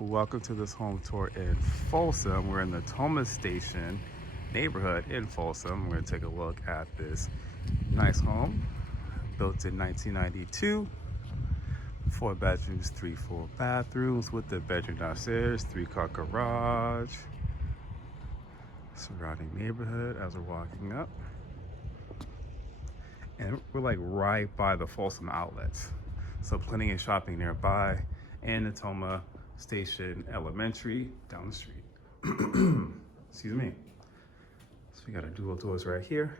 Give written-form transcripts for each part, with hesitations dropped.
Welcome to this home tour in Folsom. We're in the Thomas Station neighborhood in Folsom. We're going to take a look at this nice home built in 1992. 4 bedrooms, 3 full bathrooms with the bedroom downstairs, 3-car garage. Surrounding neighborhood as we're walking up. And we're like right by the Folsom outlets. So plenty of shopping nearby, and the Toma Station Elementary down the street. Excuse me. So we got our dual doors right here.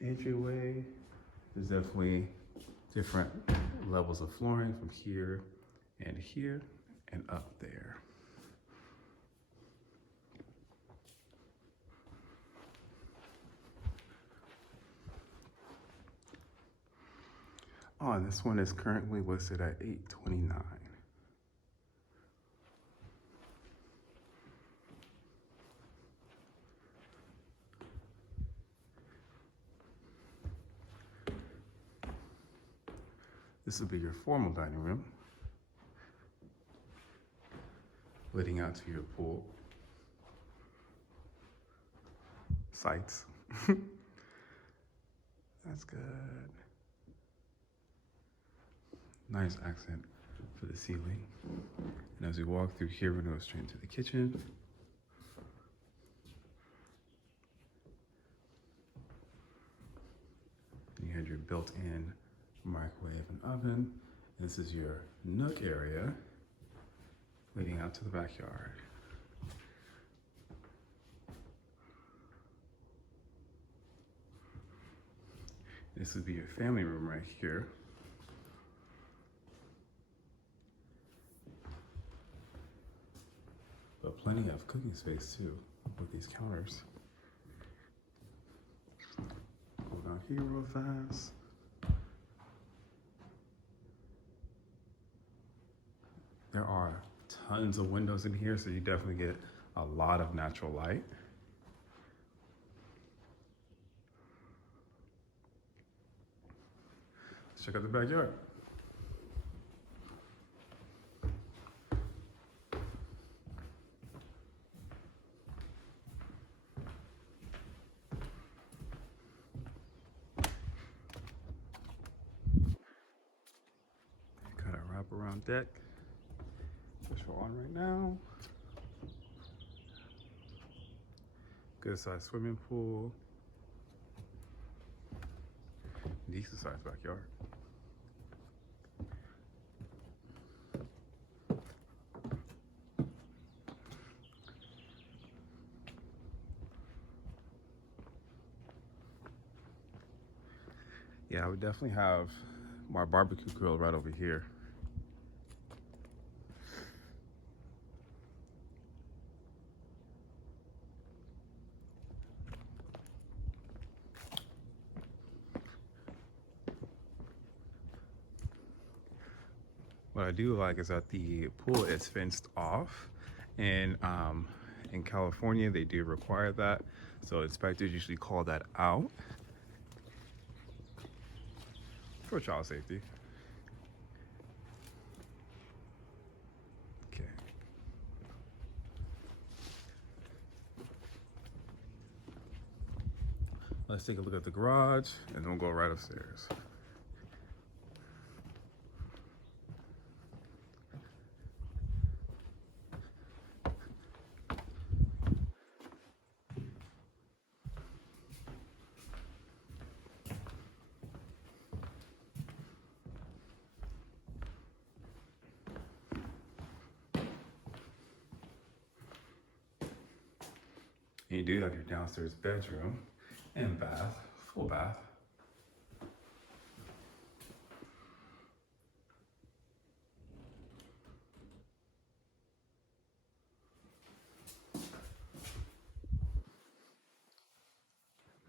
Entryway. There's definitely different levels of flooring from here and up there. Oh, and this one is currently listed at $829. This will be your formal dining room, leading out to your pool. Sights. That's good. Nice accent for the ceiling. And as we walk through here, we're going to go straight into the kitchen. And you had your built-in microwave and oven. And this is your nook area leading out to the backyard. This would be your family room right here. But plenty of cooking space too with these counters. Go down here real fast. There are tons of windows in here, so you definitely get a lot of natural light. Let's check out the backyard. Got a wraparound deck, which we're on right now. Good sized swimming pool. Decent sized backyard. Yeah, I would definitely have my barbecue grill right over here. What I do like is that the pool is fenced off, and in California they do require that, so inspectors usually call that out for child safety. Okay. Let's take a look at the garage, and then we'll go right upstairs. And you do have your downstairs bedroom and bath, full bath.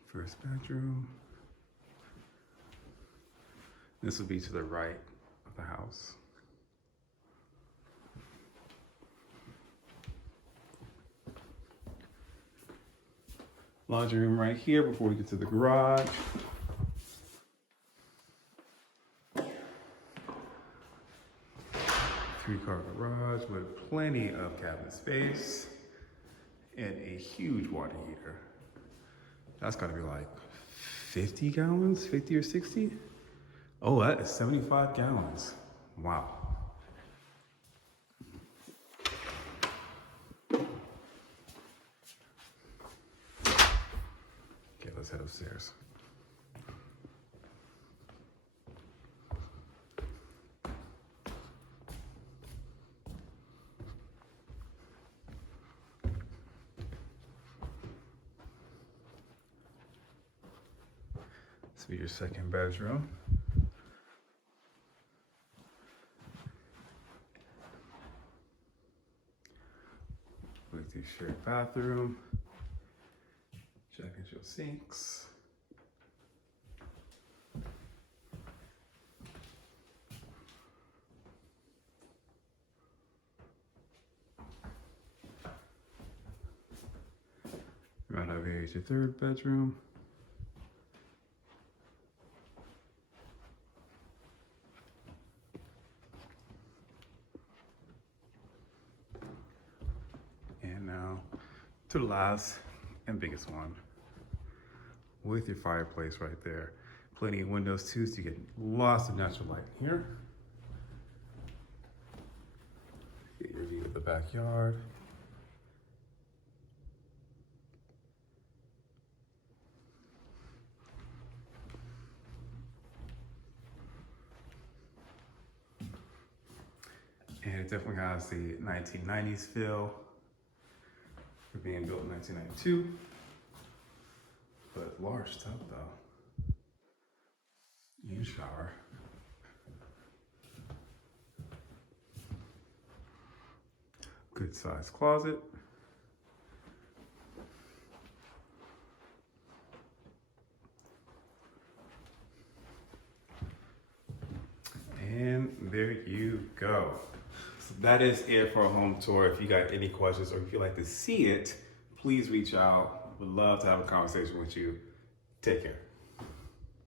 First bedroom. This will be to the right of the house. Laundry room right here before we get to the garage. 3-car garage with plenty of cabinet space and a huge water heater. That's gotta be like 50 gallons, 50 or 60? Oh, that is 75 gallons. Wow. Okay, let's head upstairs. This will be your second bedroom. With your shared bathroom. Check out your sinks. Right over here is your third bedroom. And now to the last and biggest one, with your fireplace right there. Plenty of windows too, so you get lots of natural light here. Get your view of the backyard. And it definitely has the 1990s feel for being built in 1992. But large tub though. And shower. Good sized closet. And there you go. So that is it for a home tour. If you got any questions or if you'd like to see it, please reach out. Would love to have a conversation with you. Take care.